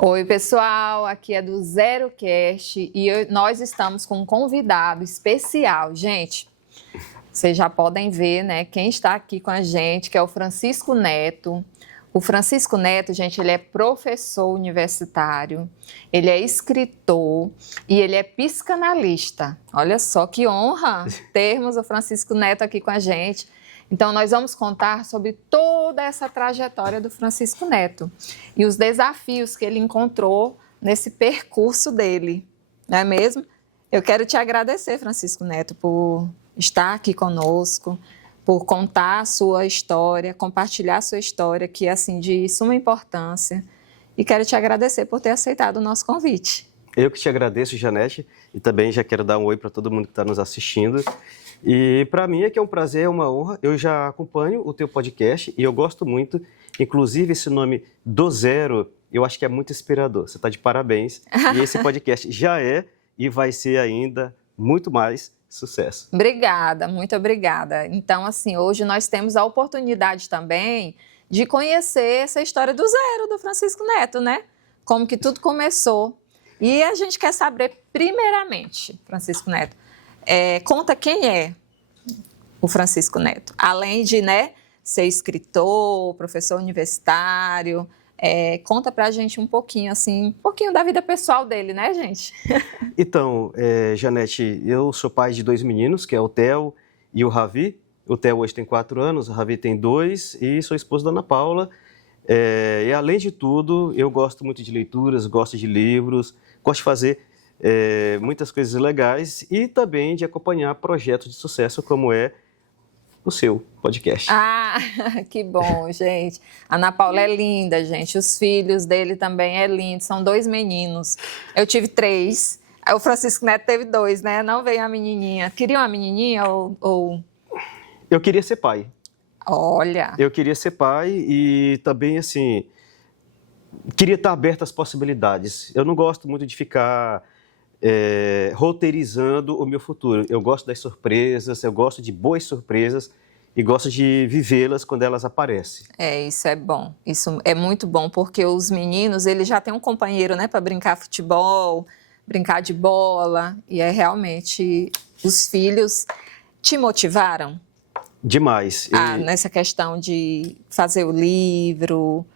Oi, pessoal, aqui é do ZeroCast e nós estamos com um convidado especial. Gente, vocês já podem ver, né, quem está aqui com a gente, que é o Francisco Neto. O Francisco Neto, gente, ele é professor universitário, ele é escritor e ele é psicanalista. Olha só que honra termos o Francisco Neto aqui com a gente. Então, nós vamos contar sobre toda essa trajetória do Francisco Neto e os desafios que ele encontrou nesse percurso dele, não é mesmo? Eu quero te agradecer, Francisco Neto, por estar aqui conosco, por contar a sua história, compartilhar a sua história, que é assim, de suma importância. E quero te agradecer por ter aceitado o nosso convite. Eu que te agradeço, Janete, e também já quero dar um oi para todo mundo que está nos assistindo. E para mim é que é um prazer, é uma honra. Eu já acompanho o teu podcast e eu gosto muito. Inclusive, esse nome do Zero, eu acho que é muito inspirador. Você está de parabéns. E esse podcast já é e vai ser ainda muito mais sucesso. Obrigada, muito obrigada. Então, assim, hoje nós temos a oportunidade também de conhecer essa história do zero do Francisco Neto, né? Como que tudo começou. E a gente quer saber, primeiramente, Francisco Neto, conta quem é o Francisco Neto. Além de, né, ser escritor, professor universitário, conta pra gente um pouquinho, assim, um pouquinho da vida pessoal dele, né, gente? Então, Janete, eu sou pai de 2 meninos, que é o Theo e o Ravi. O Theo hoje tem 4 anos, o Ravi tem 2 e sou esposo da Ana Paula. E além de tudo, eu gosto muito de leituras, gosto de livros, gosto de fazer muitas coisas legais e também de acompanhar projetos de sucesso como é o seu podcast. Ah, que bom, gente. A Ana Paula é linda, gente. Os filhos dele também é lindo. São 2 meninos. Eu tive 3. O Francisco Neto teve 2, né? Não veio a menininha. Queria uma menininha ou... Eu queria ser pai. Olha. Eu queria ser pai e também, assim, queria estar aberto às possibilidades. Eu não gosto muito de ficar roteirizando o meu futuro. Eu gosto das surpresas, eu gosto de boas surpresas e gosto de vivê-las quando elas aparecem. Isso é bom. Isso é muito bom, porque os meninos, eles já têm um companheiro, né, para brincar futebol, brincar de bola, e realmente os filhos te motivaram? Demais. Nessa questão de fazer o livro.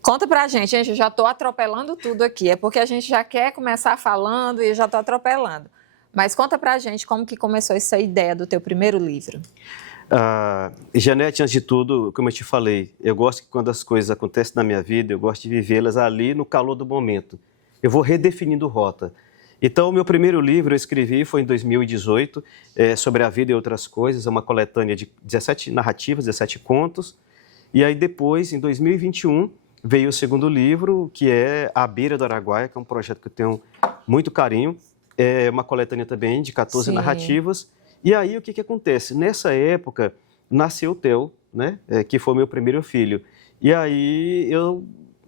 Conta pra gente, eu já estou atropelando tudo aqui. É porque a gente já quer começar falando e eu já estou atropelando. Mas conta pra gente como que começou essa ideia do teu primeiro livro. Janete, antes de tudo, como eu te falei, eu gosto que quando as coisas acontecem na minha vida, eu gosto de vivê-las ali no calor do momento. Eu vou redefinindo rota. Então, o meu primeiro livro eu escrevi foi em 2018, sobre a vida e outras coisas, uma coletânea de 17 narrativas, 17 contos. E aí depois, em 2021, veio o segundo livro, que é A Beira do Araguaia, que é um projeto que eu tenho muito carinho. É uma coletânea também de 14 narrativas. E aí, o que acontece? Nessa época, nasceu o Theo, né? Que foi meu primeiro filho. E aí,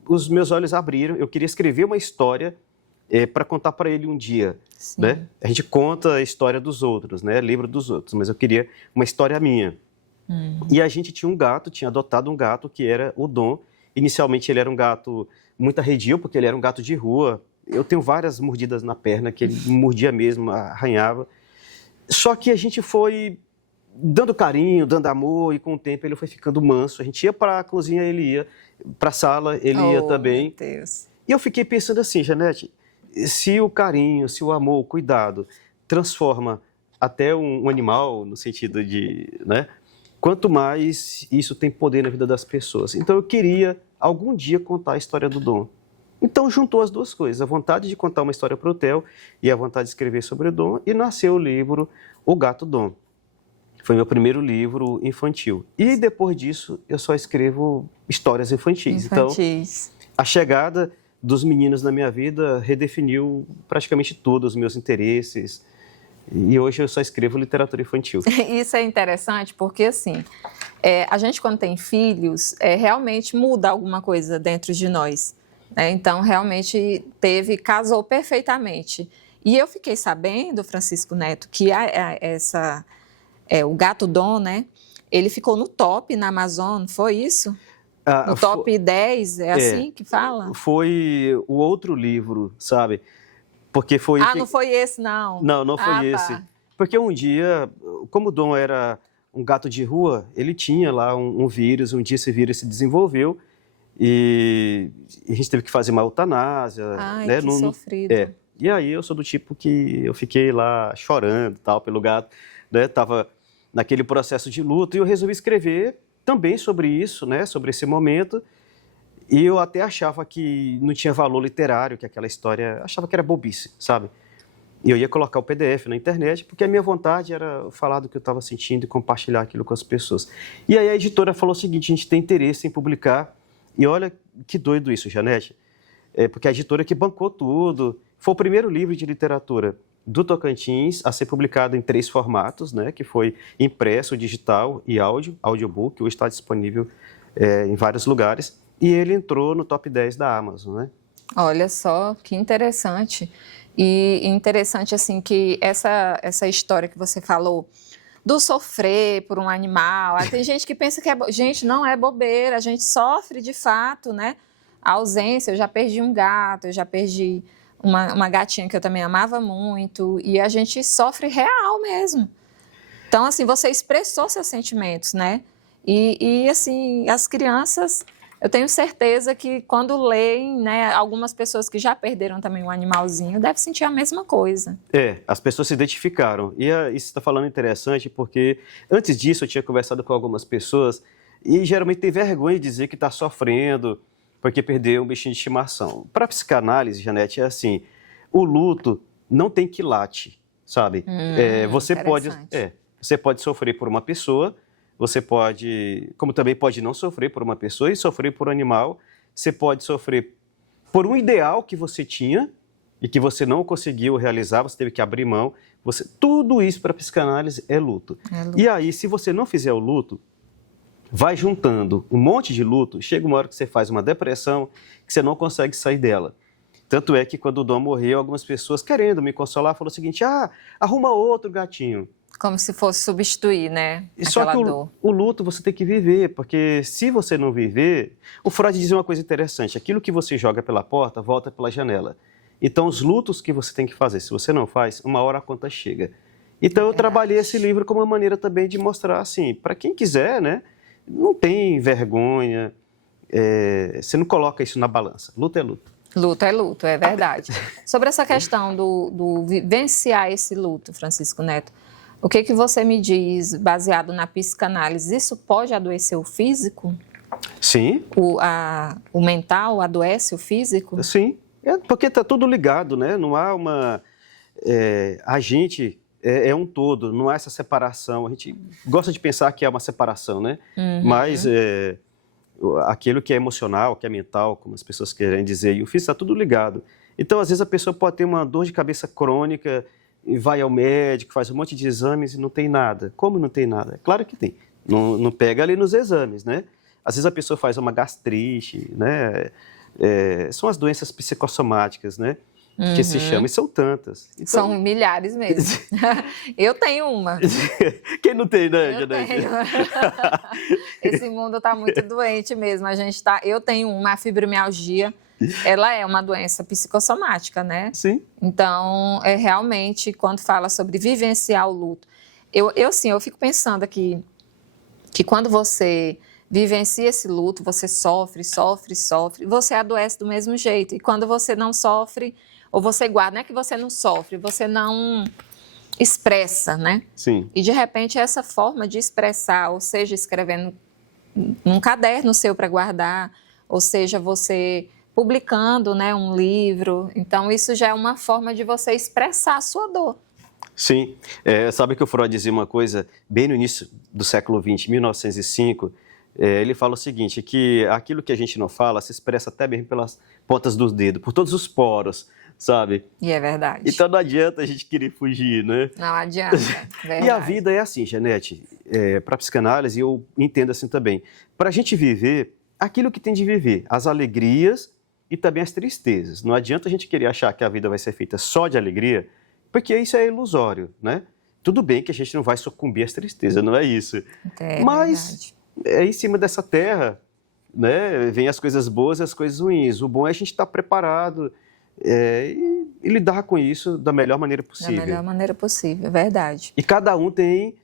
os meus olhos abriram, eu queria escrever uma história para contar para ele um dia, né? A gente conta a história dos outros, né? Livro dos outros, mas eu queria uma história minha. E a gente tinha adotado um gato que era o Dom. Inicialmente ele era um gato muito arredio, porque ele era um gato de rua. Eu tenho várias mordidas na perna, que ele mordia mesmo, arranhava. Só que a gente foi dando carinho, dando amor, e com o tempo ele foi ficando manso. A gente ia para a cozinha, ele ia. Para a sala, ele ia também. Meu Deus. E eu fiquei pensando assim, Janete, se o carinho, se o amor, o cuidado transforma até um animal, no sentido de, né? Quanto mais isso tem poder na vida das pessoas. Então eu queria algum dia contar a história do Dom. Então juntou as duas coisas, a vontade de contar uma história para o Theo e a vontade de escrever sobre o Dom, e nasceu o livro O Gato Dom. Foi meu primeiro livro infantil. E depois disso eu só escrevo histórias infantis. Então a chegada dos meninos na minha vida redefiniu praticamente todos os meus interesses. E hoje eu só escrevo literatura infantil. Isso é interessante porque, assim, a gente quando tem filhos, realmente muda alguma coisa dentro de nós. Então, realmente casou perfeitamente. E eu fiquei sabendo, Francisco Neto, que o Gato Dom, né? Ele ficou no top na Amazon, foi isso? No top 10, é assim que fala? Foi o outro livro, sabe? Porque foi... não foi esse, não. Não foi esse. Tá. Porque um dia, como o Dom era um gato de rua, ele tinha lá um vírus, um dia esse vírus se desenvolveu e a gente teve que fazer uma eutanásia. Ai, né? que sofrido. E aí eu sou do tipo que eu fiquei lá chorando tal, pelo gato, né? Tava naquele processo de luto e eu resolvi escrever também sobre isso, né? Sobre esse momento. E eu até achava que não tinha valor literário, que aquela história, achava que era bobice, sabe? E eu ia colocar o PDF na internet, porque a minha vontade era falar do que eu estava sentindo e compartilhar aquilo com as pessoas. E aí a editora falou o seguinte: a gente tem interesse em publicar. E olha que doido isso, Janete. Porque a editora que bancou tudo. Foi o primeiro livro de literatura do Tocantins a ser publicado em 3 formatos, né? Que foi impresso, digital e audiobook. Hoje está disponível em vários lugares. E ele entrou no top 10 da Amazon, né? Olha só, que interessante. E interessante, assim, que essa história que você falou do sofrer por um animal, tem gente que pensa que gente, não é bobeira, a gente sofre de fato, né? A ausência, eu já perdi um gato, eu já perdi uma gatinha que eu também amava muito, e a gente sofre real mesmo. Então, assim, você expressou seus sentimentos, né? E assim, as crianças... Eu tenho certeza que quando leem, né, algumas pessoas que já perderam também um animalzinho devem sentir a mesma coisa. As pessoas se identificaram. E isso que você está falando é interessante porque antes disso eu tinha conversado com algumas pessoas e geralmente tem vergonha de dizer que está sofrendo porque perdeu um bichinho de estimação. Para a psicanálise, Janete, é assim, o luto não tem quilate, sabe? Você pode sofrer por uma pessoa. Você pode, como também pode não sofrer por uma pessoa e sofrer por um animal. Você pode sofrer por um ideal que você tinha e que você não conseguiu realizar, você teve que abrir mão. Tudo isso para a psicanálise é luto. E aí, se você não fizer o luto, vai juntando um monte de luto, chega uma hora que você faz uma depressão, que você não consegue sair dela. Tanto é que quando o Dom morreu, algumas pessoas, querendo me consolar, falaram o seguinte: arruma outro gatinho. Como se fosse substituir, né? Só que o luto você tem que viver, porque se você não viver... O Freud dizia uma coisa interessante: aquilo que você joga pela porta, volta pela janela. Então, os lutos que você tem que fazer, se você não faz, uma hora a conta chega. Então, eu trabalhei esse livro como uma maneira também de mostrar, assim, para quem quiser, né? Não tem vergonha, você não coloca isso na balança. Luto é luto. Luto é luto, é verdade. Sobre essa questão do vivenciar esse luto, Francisco Neto, o que você me diz, baseado na psicanálise, isso pode adoecer o físico? Sim. O mental adoece o físico? Sim, porque está tudo ligado, né? Não há uma... a gente é um todo, não há essa separação. A gente gosta de pensar que é uma separação, né? Uhum. Mas aquilo que é emocional, que é mental, como as pessoas querem dizer, e o físico está tudo ligado. Então, às vezes, a pessoa pode ter uma dor de cabeça crônica e vai ao médico, faz um monte de exames e não tem nada. Como não tem nada? Claro que tem. Não pega ali nos exames, né? Às vezes a pessoa faz uma gastrite, né? São as doenças psicossomáticas, né? Que se chamam, e são tantas. Então... São milhares mesmo. Eu tenho uma. Quem não tem, né, Eu tenho. Esse mundo está muito doente mesmo. Eu tenho uma fibromialgia. Ela é uma doença psicossomática, né? Sim. Então, realmente, quando fala sobre vivenciar o luto, eu fico pensando aqui que quando você vivencia esse luto, você sofre, você adoece do mesmo jeito. E quando você não sofre, ou você guarda, não é que você não sofre, você não expressa, né? Sim. E, de repente, essa forma de expressar, ou seja, escrevendo num caderno seu para guardar, ou seja, você... publicando, né, um livro. Então, isso já é uma forma de você expressar a sua dor. Sim. Sabe que o Freud dizia uma coisa, bem no início do século XX, 1905, ele fala o seguinte, que aquilo que a gente não fala se expressa até mesmo pelas pontas dos dedos, por todos os poros, sabe? E é verdade. Então, não adianta a gente querer fugir, né? Não adianta, verdade. E a vida é assim, Janete, para a psicanálise, eu entendo assim também. Para a gente viver aquilo que tem de viver, as alegrias e também as tristezas. Não adianta a gente querer achar que a vida vai ser feita só de alegria, porque isso é ilusório, né? Tudo bem que a gente não vai sucumbir às tristezas, não é isso. Mas verdade. Em cima dessa terra, né? Vem as coisas boas e as coisas ruins. O bom é a gente estar preparado e lidar com isso da melhor maneira possível. Da melhor maneira possível, é verdade. E cada um tem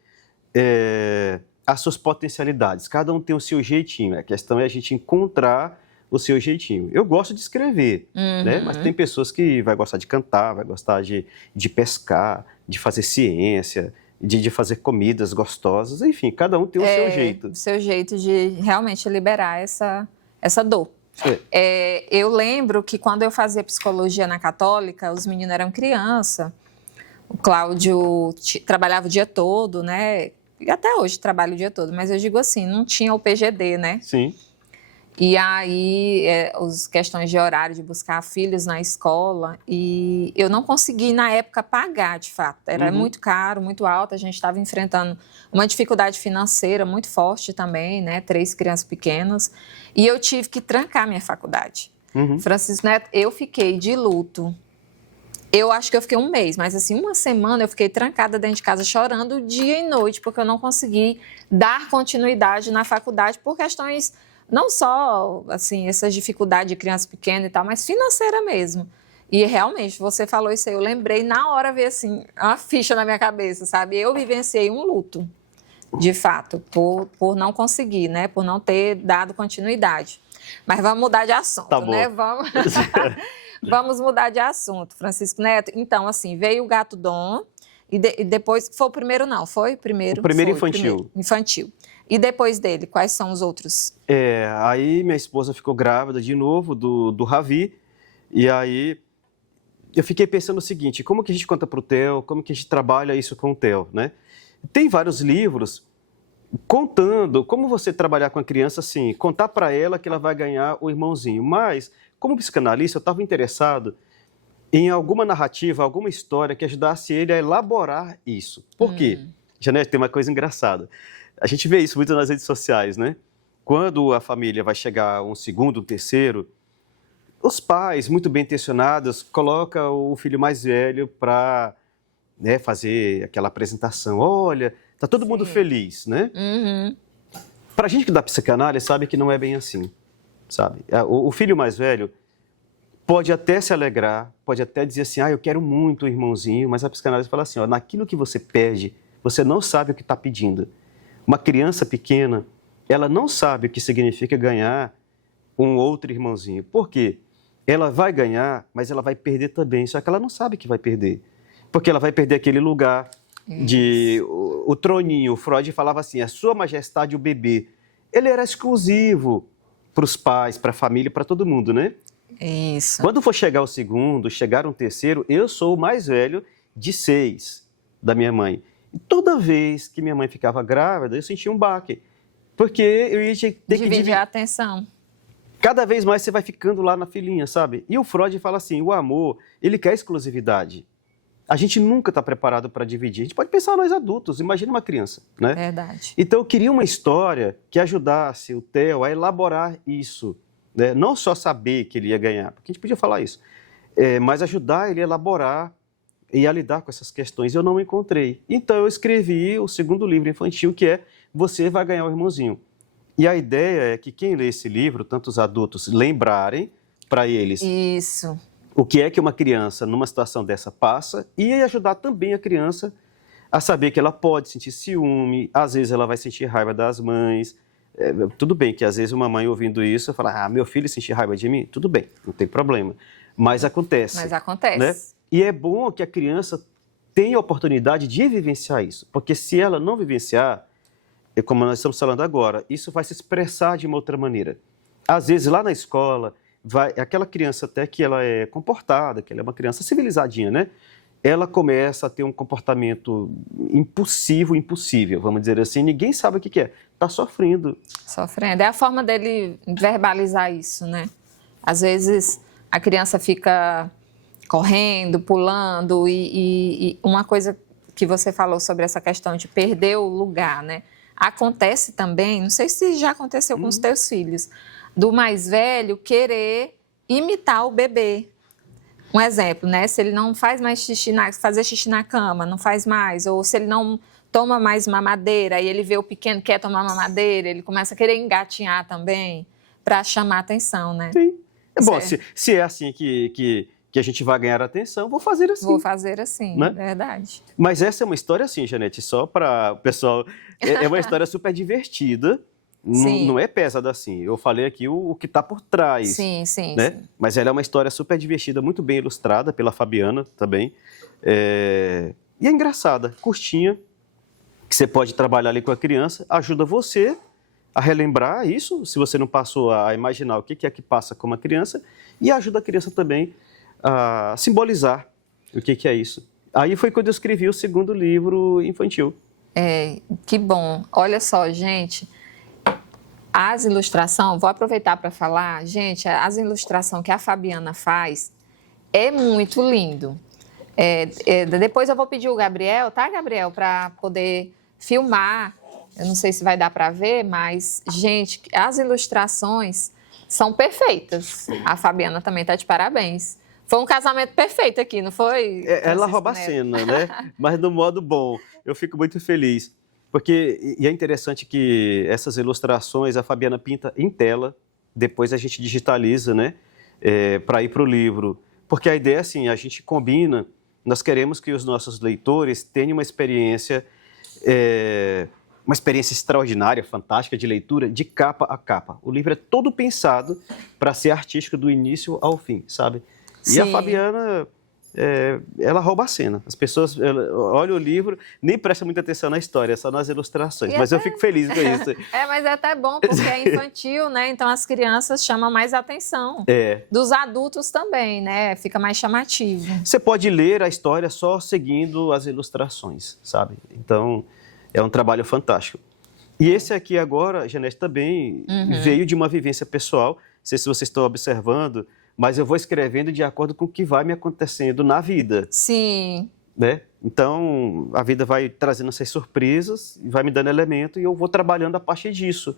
as suas potencialidades, cada um tem o seu jeitinho. A questão é a gente encontrar o seu jeitinho. Eu gosto de escrever, né? Mas tem pessoas que vai gostar de cantar, vai gostar de pescar, de fazer ciência, de fazer comidas gostosas, enfim, cada um tem o seu jeito. O seu jeito de realmente liberar essa dor. Eu lembro que quando eu fazia psicologia na Católica, os meninos eram criança, o Cláudio trabalhava o dia todo, né? E até hoje trabalha o dia todo, mas eu digo assim, não tinha o PGD, né? Sim. E aí, as questões de horário, de buscar filhos na escola, e eu não consegui, na época, pagar, de fato. Era muito caro, muito alto, a gente estava enfrentando uma dificuldade financeira muito forte também, né? 3 crianças pequenas, e eu tive que trancar minha faculdade. Francisco Neto, eu fiquei de luto. Eu acho que eu fiquei um mês, mas assim, uma semana eu fiquei trancada dentro de casa chorando dia e noite, porque eu não consegui dar continuidade na faculdade por questões... Não só, assim, essas dificuldades de criança pequena e tal, mas financeira mesmo. E realmente, você falou isso aí, eu lembrei, na hora veio assim, uma ficha na minha cabeça, sabe? Eu vivenciei um luto, de fato, por não conseguir, né? Por não ter dado continuidade. Mas vamos mudar de assunto, tá bom. Né? Vamos mudar de assunto, Francisco Neto. Então, assim, veio o Gato Dom, e depois, foi o primeiro não, foi? O primeiro infantil. Primeiro, infantil. E depois dele, quais são os outros? Aí minha esposa ficou grávida de novo do Ravi, e aí eu fiquei pensando o seguinte, como que a gente conta para o Theo, como que a gente trabalha isso com o Theo, né? Tem vários livros contando como você trabalhar com a criança assim, contar para ela que ela vai ganhar o irmãozinho, mas como psicanalista eu estava interessado em alguma narrativa, alguma história que ajudasse ele a elaborar isso. Por quê? Janete, tem uma coisa engraçada. A gente vê isso muito nas redes sociais, né? Quando a família vai chegar a um segundo, um terceiro, os pais, muito bem intencionados, colocam o filho mais velho para fazer aquela apresentação. Olha, tá todo mundo feliz, né? Para a gente que dá psicanálise, sabe que não é bem assim, sabe? O filho mais velho pode até se alegrar, pode até dizer assim, eu quero muito o irmãozinho, mas a psicanálise fala assim, naquilo que você pede, você não sabe o que está pedindo. Uma criança pequena, ela não sabe o que significa ganhar um outro irmãozinho. Por quê? Ela vai ganhar, mas ela vai perder também, só que ela não sabe que vai perder. Porque ela vai perder aquele lugar o troninho. O Freud falava assim, a sua majestade, o bebê. Ele era exclusivo para os pais, para a família, para todo mundo, né? Isso. Quando for chegar o segundo, chegar um terceiro, eu sou o mais velho de 6 da minha mãe. Toda vez que minha mãe ficava grávida, eu sentia um baque. Porque eu ia ter que dividir a atenção. Cada vez mais você vai ficando lá na filhinha, sabe? E o Freud fala assim, o amor, ele quer exclusividade. A gente nunca está preparado para dividir. A gente pode pensar nós adultos, imagina uma criança, né? Verdade. Então eu queria uma história que ajudasse o Theo a elaborar isso, né? Não só saber que ele ia ganhar, porque a gente podia falar isso, mas ajudar ele a elaborar e a lidar com essas questões. Eu não encontrei. Então eu escrevi o segundo livro infantil, que é Você Vai Ganhar o Irmãozinho. E a ideia é que quem lê esse livro, tanto os adultos, lembrarem para eles isso. O que é que uma criança numa situação dessa passa e ajudar também a criança a saber que ela pode sentir ciúme, às vezes ela vai sentir raiva das mães. Tudo bem que às vezes uma mãe ouvindo isso fala, meu filho sentir raiva de mim? Tudo bem, não tem problema. Mas acontece. Mas acontece. Né? E é bom que a criança tenha a oportunidade de vivenciar isso, porque se ela não vivenciar, como nós estamos falando agora, isso vai se expressar de uma outra maneira. Às vezes lá na escola, aquela criança até que ela é comportada, que ela é uma criança civilizadinha, né? Ela começa a ter um comportamento impossível, vamos dizer assim. Ninguém sabe o que é. Está sofrendo. Sofrendo. É a forma dele verbalizar isso, né? Às vezes a criança fica correndo, pulando e uma coisa que você falou sobre essa questão de perder o lugar, né? Acontece também, não sei se já aconteceu com os teus filhos, do mais velho querer imitar o bebê. Um exemplo, né? Se ele não faz mais fazer xixi na cama, não faz mais, ou se ele não toma mais mamadeira e ele vê o pequeno quer tomar mamadeira, ele começa a querer engatinhar também. para chamar atenção, né? Sim. Bom, Certo. se é assim que a gente vai ganhar atenção, vou fazer assim. Vou fazer assim, né? verdade. Mas essa é uma história assim, Janete, só para o pessoal, é uma história super divertida, Sim. não é pesada assim. Eu falei aqui o que está por trás, Sim, sim, né? sim. Mas ela é uma história super divertida, muito bem ilustrada pela Fabiana também. E é engraçada, curtinha, que você pode trabalhar ali com a criança, ajuda você a relembrar isso, se você não passou a imaginar o que é que passa com uma criança, e ajuda a criança também a simbolizar o que é isso. Aí foi quando eu escrevi o segundo livro infantil. Que bom. Olha só, gente, as ilustrações, vou aproveitar para falar, gente, as ilustrações que a Fabiana faz é muito lindo. Depois eu vou pedir o Gabriel, tá, Gabriel, para poder filmar. Eu não sei se vai dar para ver, mas, gente, as ilustrações são perfeitas. A Fabiana também está de parabéns. Foi um casamento perfeito aqui, não foi? Ela rouba a cena, né? Mas do modo bom. Eu fico muito feliz. E é interessante que essas ilustrações a Fabiana pinta em tela, depois a gente digitaliza, né? Para ir para o livro. Porque a ideia é assim, a gente combina, nós queremos que os nossos leitores tenham uma experiência extraordinária, fantástica de leitura, de capa a capa. O livro é todo pensado para ser artístico do início ao fim, sabe? Sim. E a Fabiana, ela rouba a cena. As pessoas olham o livro, nem prestam muita atenção na história, só nas ilustrações. Mas eu fico feliz com isso. Mas é até bom, porque é infantil, né? Então as crianças chamam mais atenção. Dos adultos também, né? Fica mais chamativo. Você pode ler a história só seguindo as ilustrações, sabe? Então, é um trabalho fantástico. E esse aqui agora, Janete, também veio de uma vivência pessoal. Não sei se vocês estão observando, mas eu vou escrevendo de acordo com o que vai me acontecendo na vida. Sim. Né? Então, a vida vai trazendo essas surpresas, vai me dando elemento e eu vou trabalhando a partir disso.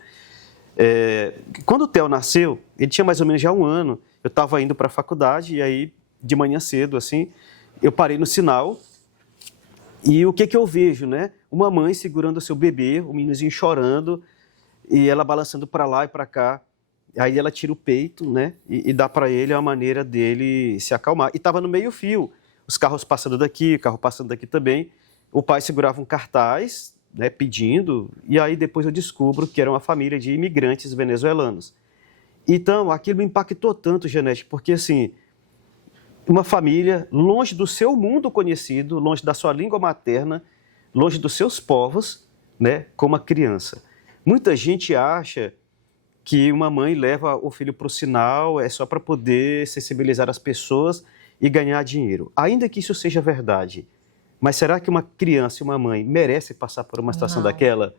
Quando o Theo nasceu, ele tinha mais ou menos já 1 ano, eu estava indo para a faculdade e aí, de manhã cedo, assim, eu parei no sinal e o que eu vejo, né? Uma mãe segurando o seu bebê, o meninozinho chorando e ela balançando para lá e para cá. Aí ela tira o peito, né, e dá para ele a maneira dele se acalmar. E estava no meio-fio, os carros passando daqui, o carro passando daqui também. O pai segurava um cartaz, né, pedindo, e aí depois eu descubro que era uma família de imigrantes venezuelanos. Então, aquilo me impactou tanto, Janete, porque assim, uma família longe do seu mundo conhecido, longe da sua língua materna, longe dos seus povos, né, como a criança. Muita gente acha que uma mãe leva o filho para o sinal só para poder sensibilizar as pessoas e ganhar dinheiro. Ainda que isso seja verdade, mas será que uma criança e uma mãe merecem passar por uma situação daquela?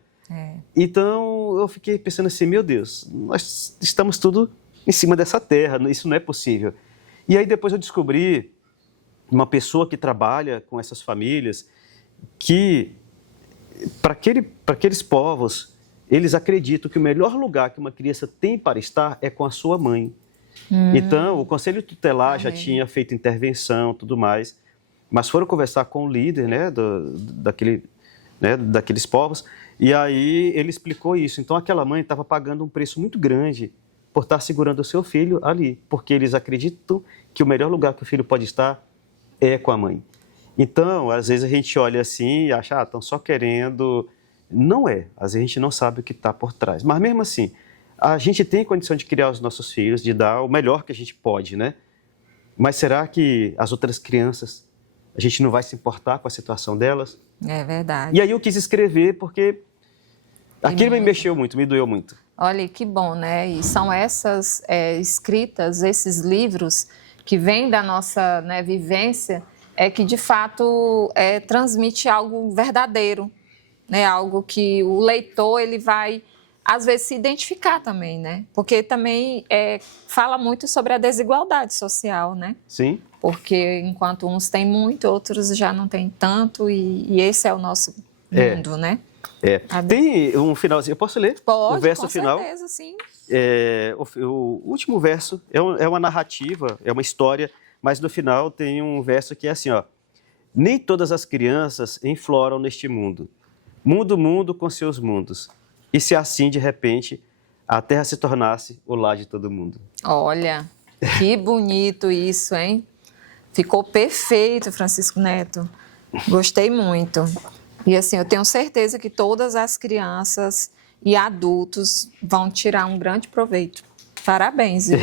Então, eu fiquei pensando assim, meu Deus, nós estamos tudo em cima dessa terra, isso não é possível. E aí depois eu descobri uma pessoa que trabalha com essas famílias que, para aqueles povos, eles acreditam que o melhor lugar que uma criança tem para estar é com a sua mãe. Então, o Conselho Tutelar já tinha feito intervenção, tudo mais, mas foram conversar com o líder, né, daqueles povos, e aí ele explicou isso. Então, aquela mãe estava pagando um preço muito grande por estar segurando o seu filho ali, porque eles acreditam que o melhor lugar que o filho pode estar é com a mãe. Então, às vezes a gente olha assim e acha, estão só querendo... Não é, às vezes a gente não sabe o que está por trás. Mas mesmo assim, a gente tem condição de criar os nossos filhos, de dar o melhor que a gente pode, né? Mas será que as outras crianças, a gente não vai se importar com a situação delas? É verdade. E aí eu quis escrever porque aquilo me mexeu muito, me doeu muito. Olha, que bom, né? E são essas escritas, esses livros que vêm da nossa, né, vivência, que de fato transmite algo verdadeiro. Né, algo que o leitor ele vai, às vezes, se identificar também, né? Porque também fala muito sobre a desigualdade social, né? Sim. Porque enquanto uns têm muito, outros já não têm tanto, e esse é o nosso mundo, né? Tem um finalzinho, eu posso ler? Pode, o verso com final? certeza, sim. O último verso é uma narrativa, é uma história, mas no final tem um verso que é assim, ó. Nem todas as crianças enfloram neste mundo. Mundo com seus mundos. E se assim, de repente, a Terra se tornasse o lar de todo mundo. Olha, que bonito isso, hein? Ficou perfeito, Francisco Neto. Gostei muito. E assim, eu tenho certeza que todas as crianças e adultos vão tirar um grande proveito. Parabéns, viu?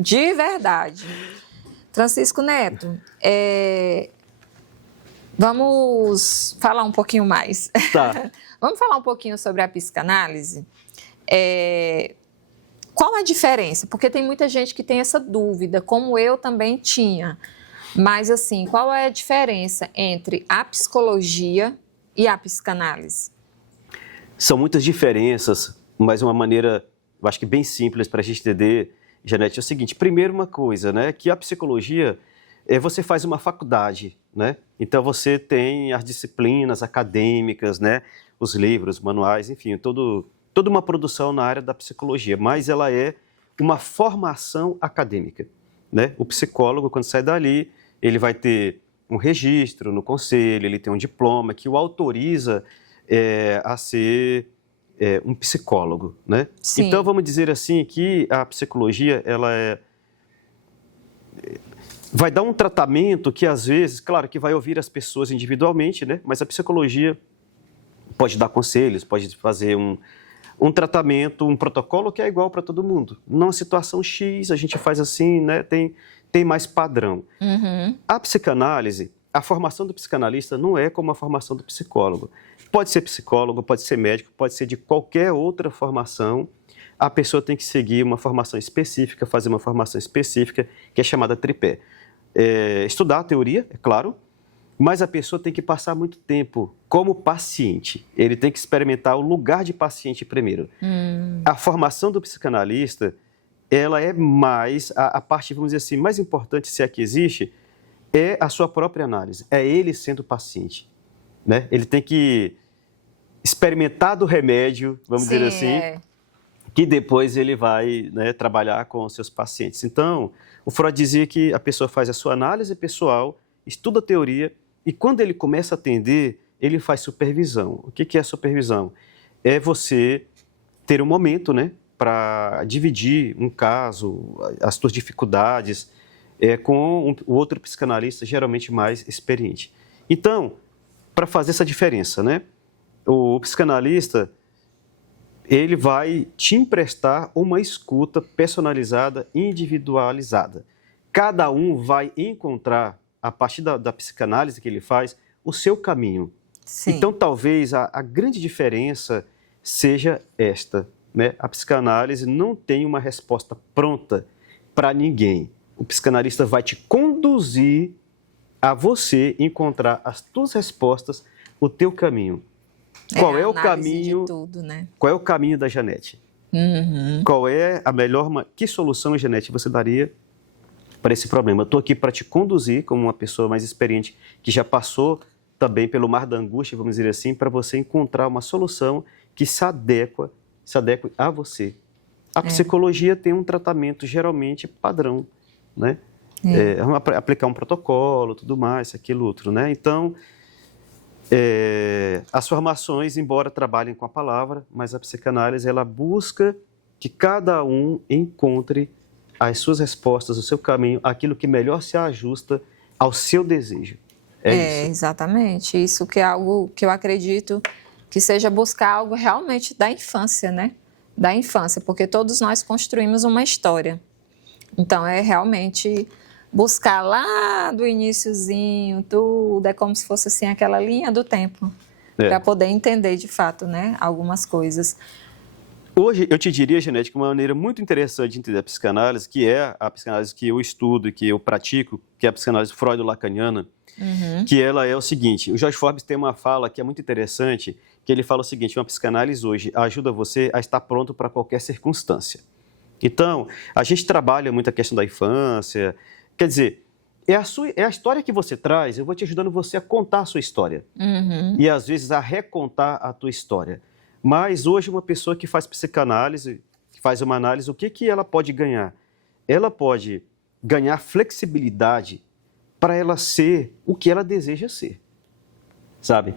De verdade. Francisco Neto, vamos falar um pouquinho mais. Tá. Vamos falar um pouquinho sobre a psicanálise? Qual a diferença? Porque tem muita gente que tem essa dúvida, como eu também tinha. Mas, assim, qual é a diferença entre a psicologia e a psicanálise? São muitas diferenças, mas uma maneira, eu acho que bem simples para a gente entender, Janete, é o seguinte. Primeiro, uma coisa, né? Que a psicologia, você faz uma faculdade, né? Então, você tem as disciplinas acadêmicas, né? Os livros, manuais, enfim, toda uma produção na área da psicologia, mas ela é uma formação acadêmica, né? O psicólogo, quando sai dali, ele vai ter um registro no conselho, ele tem um diploma que o autoriza a ser um psicólogo, né? Sim. Então, vamos dizer assim que a psicologia, ela vai dar um tratamento que, às vezes, claro que vai ouvir as pessoas individualmente, né? Mas a psicologia pode dar conselhos, pode fazer um tratamento, um protocolo que é igual para todo mundo. Numa situação X, a gente faz assim, né? Tem mais padrão. Uhum. A psicanálise, a formação do psicanalista não é como a formação do psicólogo. Pode ser psicólogo, pode ser médico, pode ser de qualquer outra formação. A pessoa tem que seguir uma formação específica, fazer uma formação específica, que é chamada tripé. Estudar a teoria, é claro, mas a pessoa tem que passar muito tempo como paciente. Ele tem que experimentar o lugar de paciente primeiro. A formação do psicanalista, ela é mais, a parte, vamos dizer assim, mais importante, se é que existe, é a sua própria análise. É ele sendo paciente, né? Ele tem que experimentar do remédio, vamos dizer assim, que depois ele vai, né, trabalhar com os seus pacientes. Então, o Freud dizia que a pessoa faz a sua análise pessoal, estuda a teoria, e quando ele começa a atender, ele faz supervisão. O que é supervisão? É você ter um momento, né, para dividir um caso, as suas dificuldades, com o outro psicanalista, geralmente mais experiente. Então, para fazer essa diferença, né, o psicanalista, ele vai te emprestar uma escuta personalizada, individualizada. Cada um vai encontrar, a partir da psicanálise que ele faz, o seu caminho. Sim. Então, talvez a grande diferença seja esta, né? A psicanálise não tem uma resposta pronta para ninguém. O psicanalista vai te conduzir a você encontrar as tuas respostas, o teu caminho. Qual é o caminho? De tudo, né? Qual é o caminho da Janete? Uhum. Qual é a melhor? Que solução, Janete, você daria para esse problema? Eu estou aqui para te conduzir como uma pessoa mais experiente que já passou também pelo mar da angústia, vamos dizer assim, para você encontrar uma solução que se adeque a você. A psicologia tem um tratamento geralmente padrão, né? Vamos aplicar um protocolo, tudo mais, aquilo outro, né? Então, as formações, embora trabalhem com a palavra, mas a psicanálise, ela busca que cada um encontre as suas respostas, o seu caminho, aquilo que melhor se ajusta ao seu desejo. Isso. Exatamente. Isso que é algo que eu acredito que seja buscar algo realmente da infância, né? Da infância, porque todos nós construímos uma história. Então, é realmente buscar lá do iniciozinho, tudo, é como se fosse assim aquela linha do tempo, para poder entender de fato, né, algumas coisas. Hoje, eu te diria, Janete, que uma maneira muito interessante de entender a psicanálise, que é a psicanálise que eu estudo e que eu pratico, que é a psicanálise freudo-lacaniana, que ela é o seguinte: o George Forbes tem uma fala que é muito interessante, que ele fala o seguinte: uma psicanálise hoje ajuda você a estar pronto para qualquer circunstância. Então, a gente trabalha muito a questão da infância, quer dizer, é a história que você traz, eu vou te ajudando você a contar a sua história. E, às vezes, a recontar a tua história. Mas, hoje, uma pessoa que faz psicanálise, que faz uma análise, o que ela pode ganhar? Ela pode ganhar flexibilidade para ela ser o que ela deseja ser, sabe?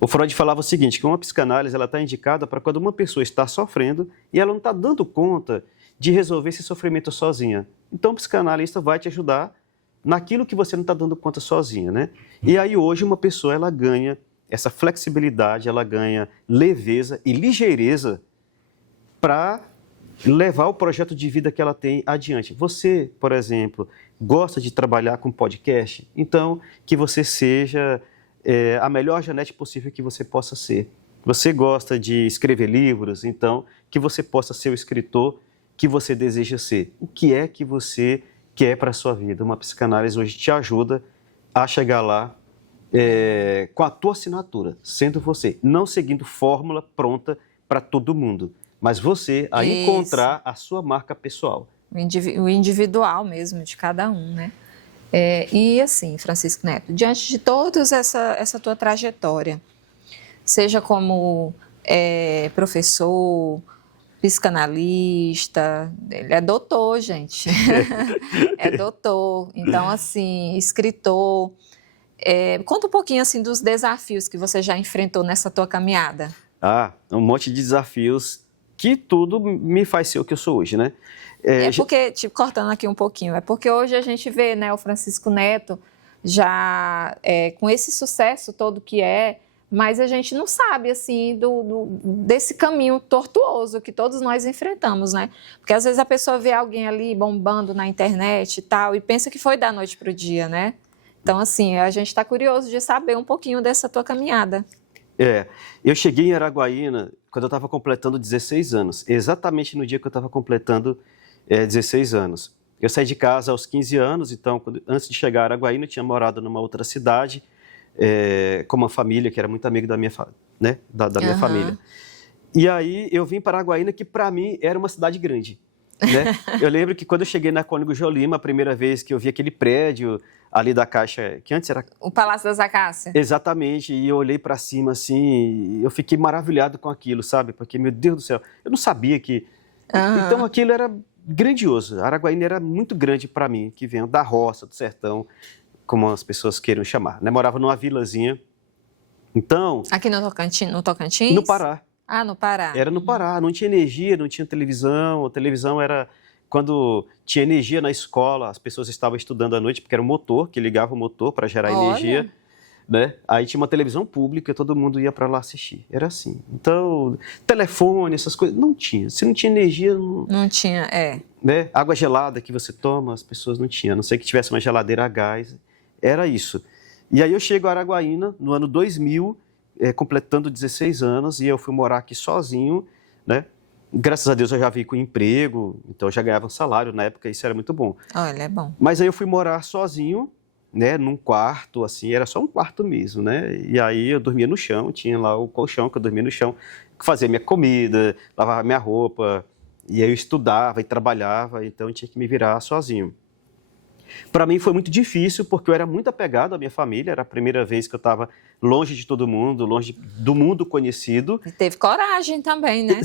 O Freud falava o seguinte, que uma psicanálise está indicada para quando uma pessoa está sofrendo e ela não está dando conta de resolver esse sofrimento sozinha. Então, o psicanalista vai te ajudar naquilo que você não está dando conta sozinha, né? E aí, hoje, uma pessoa, ela ganha essa flexibilidade, ela ganha leveza e ligeireza para levar o projeto de vida que ela tem adiante. Você, por exemplo, gosta de trabalhar com podcast? Então, que você seja a melhor Janete possível que você possa ser. Você gosta de escrever livros? Então, que você possa ser o escritor que você deseja ser. O que é que você quer para a sua vida? Uma psicanálise hoje te ajuda a chegar lá com a tua assinatura, sendo você, não seguindo fórmula pronta para todo mundo, mas você a encontrar a sua marca pessoal. O individual mesmo de cada um, né? E assim, Francisco Neto, diante de toda essa tua trajetória, seja como professor, psicanalista, ele é doutor, gente, é doutor, então assim, escritor, conta um pouquinho assim dos desafios que você já enfrentou nessa tua caminhada. Um monte de desafios que tudo me faz ser o que eu sou hoje, né? Porque, cortando aqui um pouquinho, é porque hoje a gente vê, né, o Francisco Neto já com esse sucesso todo que mas a gente não sabe, assim, desse caminho tortuoso que todos nós enfrentamos, né? Porque às vezes a pessoa vê alguém ali bombando na internet e tal, e pensa que foi da noite para o dia, né? Então, assim, a gente está curioso de saber um pouquinho dessa tua caminhada. Eu cheguei em Araguaína quando eu estava completando 16 anos, exatamente no dia que eu estava completando 16 anos. Eu saí de casa aos 15 anos, então, antes de chegar a Araguaína, eu tinha morado numa outra cidade, com uma família que era muito amiga da minha, né, da minha família. E aí eu vim para Araguaína, que para mim era uma cidade grande. Né? Eu lembro que quando eu cheguei na Cônigo Jolima, a primeira vez que eu vi aquele prédio ali da Caixa, que antes era... O Palácio das Acácias. Exatamente, e eu olhei para cima assim, eu fiquei maravilhado com aquilo, sabe? Porque, meu Deus do céu, eu não sabia que... Então aquilo era grandioso, Araguaína era muito grande para mim, que venho da roça, do sertão, como as pessoas queiram chamar, né? Morava numa vilazinha, então... Aqui no Tocantins? No Pará. No Pará. Era no Pará, não tinha energia, não tinha televisão, a televisão era... Quando tinha energia na escola, as pessoas estavam estudando à noite, porque era o motor, que ligava o motor para gerar energia, né? Aí tinha uma televisão pública, todo mundo ia para lá assistir, era assim. Então, telefone, essas coisas, não tinha. Se não tinha energia... Não tinha, Né? Água gelada que você toma, as pessoas não tinham, a não ser que tivesse uma geladeira a gás, era isso. E aí eu chego a Araguaína, no ano 2000, completando 16 anos, e eu fui morar aqui sozinho, né? Graças a Deus eu já vim com emprego, então eu já ganhava um salário, na época isso era muito bom. Olha, é bom. Mas aí eu fui morar sozinho, né, num quarto, assim, era só um quarto mesmo, né? E aí eu dormia no chão, tinha lá o colchão que eu dormia no chão, fazia minha comida, lavava minha roupa, e aí eu estudava e trabalhava, então eu tinha que me virar sozinho. Para mim foi muito difícil, porque eu era muito apegado à minha família, era a primeira vez que eu estava longe de todo mundo, longe do mundo conhecido. E teve coragem também, né?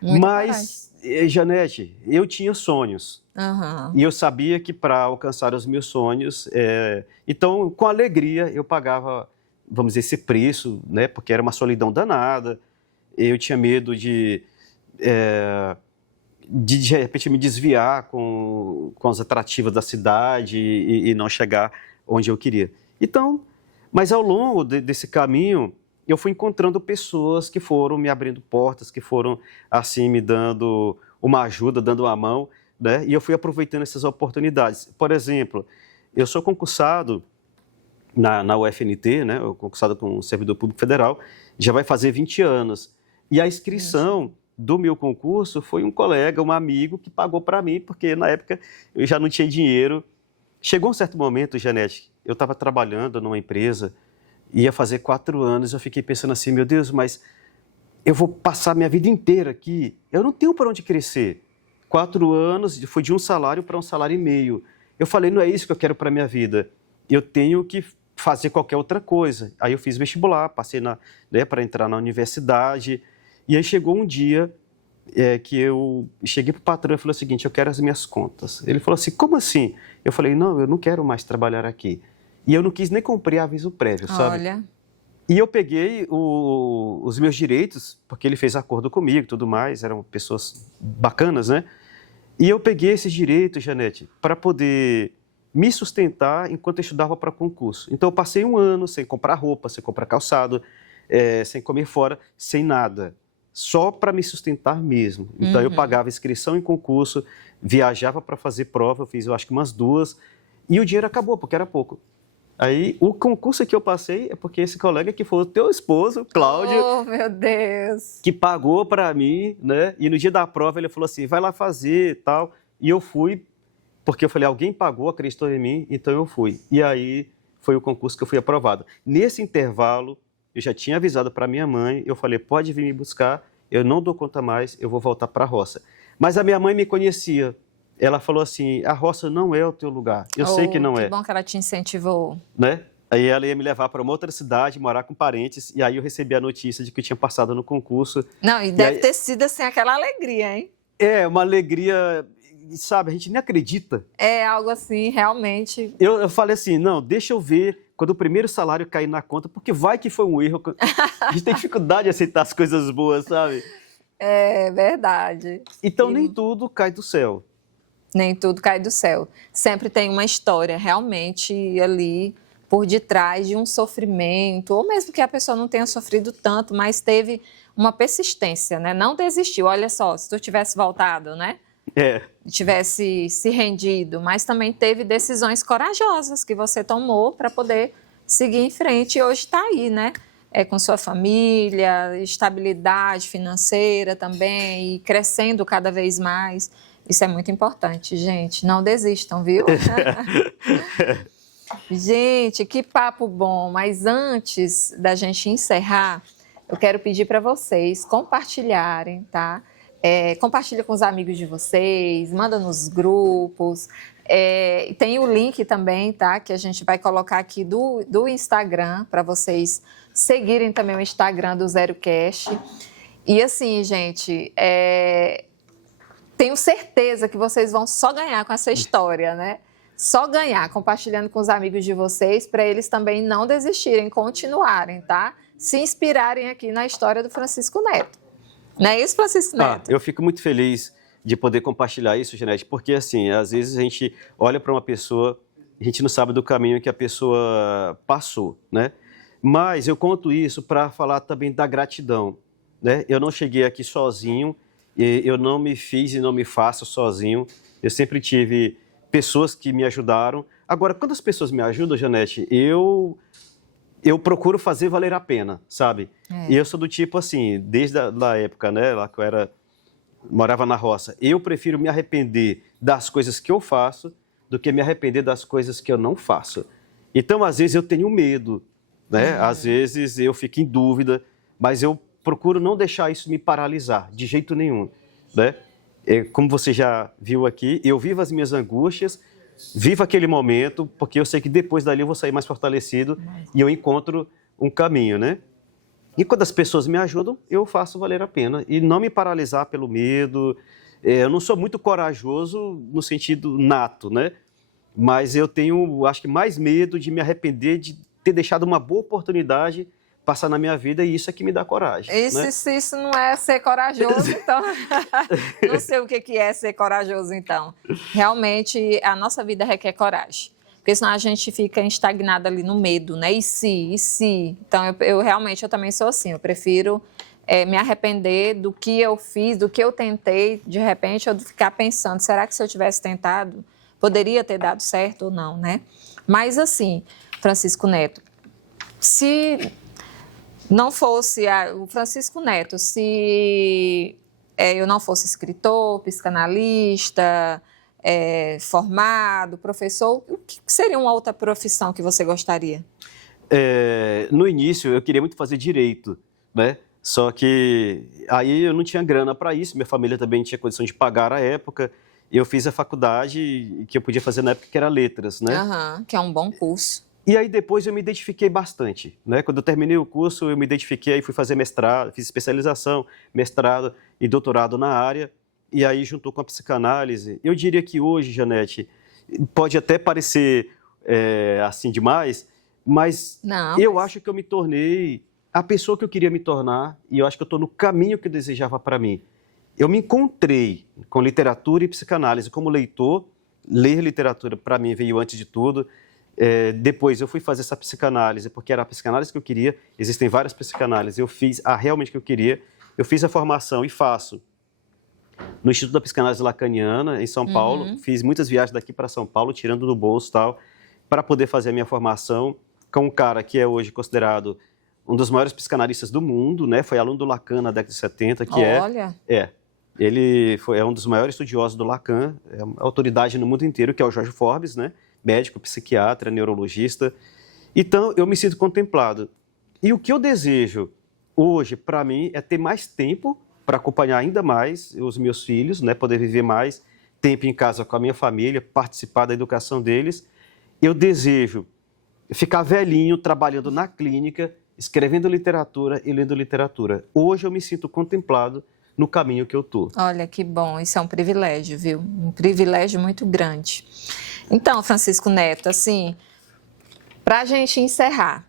Mas, Janete, eu tinha sonhos. E eu sabia que para alcançar os meus sonhos, então, com alegria, eu pagava, vamos dizer, esse preço, né? Porque era uma solidão danada. Eu tinha medo de repente, me desviar com os atrativos da cidade e não chegar onde eu queria. Então, mas ao longo desse caminho, eu fui encontrando pessoas que foram me abrindo portas, que foram, assim, me dando uma ajuda, dando uma mão, né? E eu fui aproveitando essas oportunidades. Por exemplo, eu sou concursado na UFNT, né? Eu concursado com o Servidor Público Federal, já vai fazer 20 anos. E a inscrição do meu concurso foi um colega, um amigo, que pagou para mim, porque na época eu já não tinha dinheiro. Chegou um certo momento, Janete, eu estava trabalhando numa empresa, ia fazer 4 anos, eu fiquei pensando assim, meu Deus, mas eu vou passar minha vida inteira aqui, eu não tenho para onde crescer. 4 anos, fui de um salário para 1,5 salário. Eu falei, não é isso que eu quero para a minha vida, eu tenho que fazer qualquer outra coisa. Aí eu fiz vestibular, passei para entrar na universidade, e aí chegou um dia que eu cheguei para o patrão e falei o seguinte, eu quero as minhas contas. Ele falou assim, como assim? Eu falei, não, eu não quero mais trabalhar aqui. E eu não quis nem cumprir aviso prévio, sabe? Olha. E eu peguei os meus direitos, porque ele fez acordo comigo e tudo mais, eram pessoas bacanas, né? E eu peguei esses direitos, Janete, para poder me sustentar enquanto eu estudava para concurso. Então, eu passei um ano sem comprar roupa, sem comprar calçado, sem comer fora, sem nada. Só para me sustentar mesmo. Então, eu pagava inscrição em concurso, viajava para fazer prova, eu fiz, eu acho que umas 2, e o dinheiro acabou, porque era pouco. Aí, o concurso que eu passei é porque esse colega que foi o teu esposo, Cláudio, Oh, meu Deus! que pagou para mim, né? E no dia da prova ele falou assim, vai lá fazer e tal. E eu fui, porque eu falei, alguém pagou, acreditou em mim, então eu fui. E aí foi o concurso que eu fui aprovado. Nesse intervalo, eu já tinha avisado para minha mãe, eu falei, pode vir me buscar, eu não dou conta mais, eu vou voltar para a roça. Mas a minha mãe me conhecia. Ela falou assim, a roça não é o teu lugar. Eu sei que não é. Que bom que ela te incentivou. Né? Aí ela ia me levar para uma outra cidade, morar com parentes, e aí eu recebi a notícia de que eu tinha passado no concurso. Não, e deve ter sido assim aquela alegria, hein? É, uma alegria, sabe, a gente nem acredita. É algo assim, realmente. Eu falei assim, não, deixa eu ver quando o primeiro salário cair na conta, porque vai que foi um erro. A gente tem dificuldade de aceitar as coisas boas, sabe? É verdade. Então nem tudo cai do céu. Nem tudo cai do céu. Sempre tem uma história realmente ali por detrás de um sofrimento, ou mesmo que a pessoa não tenha sofrido tanto, mas teve uma persistência, né? Não desistiu. Olha só, se tu tivesse voltado, né? Tivesse se rendido, mas também teve decisões corajosas que você tomou para poder seguir em frente e hoje está aí, né? Com sua família, estabilidade financeira também e crescendo cada vez mais. Isso é muito importante, gente. Não desistam, viu? Gente, que papo bom. Mas antes da gente encerrar, eu quero pedir para vocês compartilharem, tá? Compartilha com os amigos de vocês, manda nos grupos. Tem o link também, tá? Que a gente vai colocar aqui do Instagram, para vocês seguirem também o Instagram do ZeroCast. E assim, gente, tenho certeza que vocês vão só ganhar com essa história, né? Só ganhar, compartilhando com os amigos de vocês, para eles também não desistirem, continuarem, tá? Se inspirarem aqui na história do Francisco Neto. Não é isso, Francisco Neto? Eu fico muito feliz de poder compartilhar isso, Janete, porque assim, às vezes a gente olha para uma pessoa, a gente não sabe do caminho que a pessoa passou, né? Mas eu conto isso para falar também da gratidão, né? Eu não cheguei aqui sozinho, eu não me fiz e não me faço sozinho, eu sempre tive pessoas que me ajudaram. Agora, quando as pessoas me ajudam, Janete, eu procuro fazer valer a pena, sabe? E eu sou do tipo assim, desde a época, né, lá que eu morava na roça, eu prefiro me arrepender das coisas que eu faço do que me arrepender das coisas que eu não faço. Então, às vezes eu tenho medo, né? Às vezes eu fico em dúvida, mas eu procuro não deixar isso me paralisar, de jeito nenhum, né? Como você já viu aqui, eu vivo as minhas angústias, vivo aquele momento, porque eu sei que depois dali eu vou sair mais fortalecido e eu encontro um caminho, né? E quando as pessoas me ajudam, eu faço valer a pena. E não me paralisar pelo medo. Eu não sou muito corajoso no sentido nato, né? Mas eu tenho, acho que, mais medo de me arrepender de ter deixado uma boa oportunidade passar na minha vida, e isso é que me dá coragem. Isso não é ser corajoso, então. Não sei o que é ser corajoso, então. Realmente, a nossa vida requer coragem. Porque senão a gente fica estagnado ali no medo, né? E se? Então, eu realmente também sou assim. Eu prefiro me arrepender do que eu fiz, do que eu tentei. De repente, eu ficar pensando, será que se eu tivesse tentado, poderia ter dado certo ou não, né? Mas assim, Francisco Neto, se não fosse o Francisco Neto, se eu não fosse escritor, psicanalista, formado, professor, o que seria uma outra profissão que você gostaria? No início, eu queria muito fazer direito, né? Só que aí eu não tinha grana para isso, minha família também tinha condição de pagar à época. Eu fiz a faculdade que eu podia fazer na época, que era letras, né? Que é um bom curso. E aí depois eu me identifiquei bastante, né? Quando eu terminei o curso, eu me identifiquei, aí fui fazer mestrado, fiz especialização, mestrado e doutorado na área, e aí juntou com a psicanálise. Eu diria que hoje, Janete, pode até parecer assim demais, mas Não, eu mas- acho que eu me tornei a pessoa que eu queria me tornar e eu acho que eu estou no caminho que eu desejava para mim. Eu me encontrei com literatura e psicanálise como leitor. Ler literatura, para mim, veio antes de tudo. Depois, eu fui fazer essa psicanálise, porque era a psicanálise que eu queria. Existem várias psicanálises. Eu fiz a realmente que eu queria. Eu fiz a formação e faço no Instituto da Psicanálise Lacaniana, em São Paulo. Fiz muitas viagens daqui para São Paulo, tirando do bolso e tal, para poder fazer a minha formação com um cara que é hoje considerado um dos maiores psicanalistas do mundo, né? Foi aluno do Lacan na década de 70, que Olha, ele é um dos maiores estudiosos do Lacan, é uma autoridade no mundo inteiro, que é o Jorge Forbes, né? Médico, psiquiatra, neurologista. Então, eu me sinto contemplado. E o que eu desejo hoje, para mim, é ter mais tempo para acompanhar ainda mais os meus filhos, né? Poder viver mais tempo em casa com a minha família, participar da educação deles. Eu desejo ficar velhinho, trabalhando na clínica, escrevendo literatura e lendo literatura. Hoje eu me sinto contemplado no caminho que eu estou. olha que bom, isso é um privilégio, viu? Um privilégio muito grande. Então, Francisco Neto, assim, para a gente encerrar,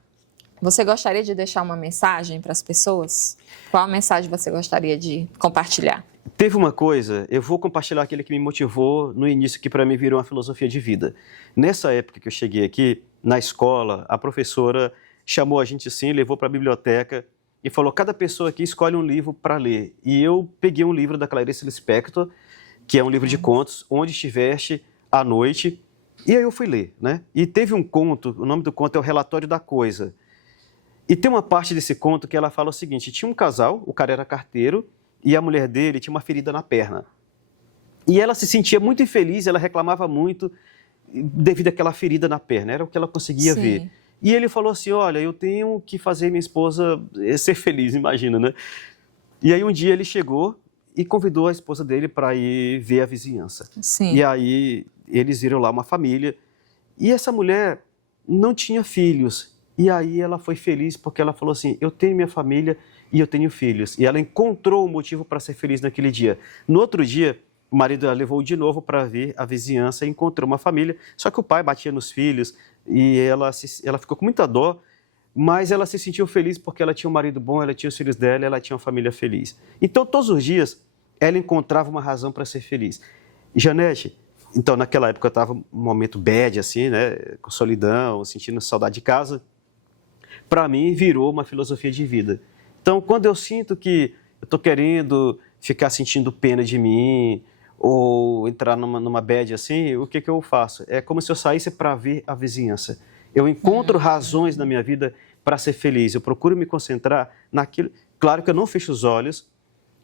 você gostaria de deixar uma mensagem para as pessoas? Qual mensagem você gostaria de compartilhar? Teve uma coisa, eu vou compartilhar aquele que me motivou no início, que para mim virou uma filosofia de vida. Nessa época que eu cheguei aqui, na escola, a professora chamou a gente assim, levou para a biblioteca e falou: cada pessoa aqui escolhe um livro para ler. E eu peguei um livro da Clarice Lispector, que é um livro de contos, Onde Estiveste à Noite, e aí eu fui ler, né? E teve um conto, o nome do conto é O Relatório da Coisa. E tem uma parte desse conto que ela fala o seguinte: tinha um casal, o cara era carteiro, e a mulher dele tinha uma ferida na perna. E ela se sentia muito infeliz, ela reclamava muito devido àquela ferida na perna, era o que ela conseguia Sim. ver. E ele falou assim: olha, eu tenho que fazer minha esposa ser feliz, imagina, né? E aí um dia ele chegou e convidou a esposa dele para ir ver a vizinhança. Sim. E aí eles viram lá uma família, e essa mulher não tinha filhos. E aí ela foi feliz porque ela falou assim: eu tenho minha família e eu tenho filhos. E ela encontrou um motivo para ser feliz naquele dia. No outro dia, o marido a levou de novo para ver a vizinhança e encontrou uma família. Só que o pai batia nos filhos e ela ficou com muita dó, mas ela se sentiu feliz porque ela tinha um marido bom, ela tinha os filhos dela, ela tinha uma família feliz. Então, todos os dias, ela encontrava uma razão para ser feliz. E, Janete, então, naquela época eu estava num momento bad, assim, né, com solidão, sentindo saudade de casa. Para mim, virou uma filosofia de vida. Então, quando eu sinto que eu estou querendo ficar sentindo pena de mim ou entrar numa bad assim, o que eu faço? É como se eu saísse para ver a vizinhança. Eu encontro razões na minha vida para ser feliz. Eu procuro me concentrar naquilo. Claro que eu não fecho os olhos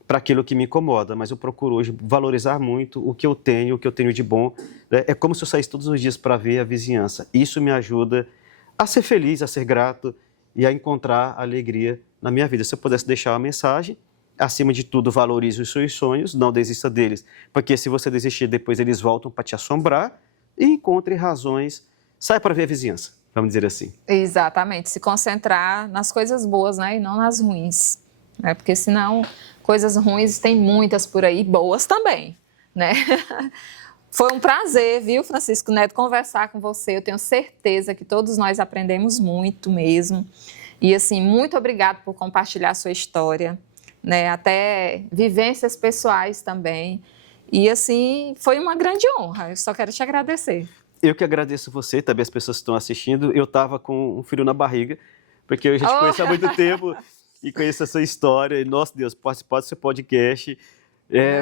para aquilo que me incomoda, mas eu procuro hoje valorizar muito o que eu tenho de bom. Né? É como se eu saísse todos os dias para ver a vizinhança. Isso me ajuda a ser feliz, a ser grato e a encontrar alegria na minha vida. Se eu pudesse deixar uma mensagem: acima de tudo, valorize os seus sonhos, não desista deles, porque se você desistir, depois eles voltam para te assombrar, e encontre razões, sai para ver a vizinhança, vamos dizer assim. Exatamente, se concentrar nas coisas boas, né, e não nas ruins, né, porque senão coisas ruins tem muitas por aí, boas também, né. Foi um prazer, viu, Francisco Neto, conversar com você. Eu tenho certeza que todos nós aprendemos muito mesmo. E, assim, muito obrigado por compartilhar a sua história, né? Até vivências pessoais também. E, assim, foi uma grande honra. Eu só quero te agradecer. Eu que agradeço você, também as pessoas que estão assistindo. Eu estava com um frio na barriga, porque eu já te conheço há muito tempo e conheço a sua história. E, nossa Deus, participar do seu podcast.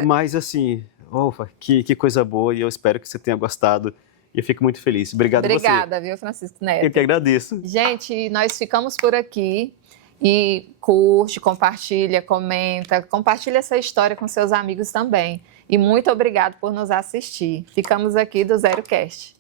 Mas, assim, que coisa boa, e eu espero que você tenha gostado. E eu fico muito feliz. Obrigado a você. Obrigada, viu, Francisco Neto? Eu que agradeço. Gente, nós ficamos por aqui. E curte, compartilha, comenta, compartilha essa história com seus amigos também. E muito obrigado por nos assistir. Ficamos aqui do ZeroCast.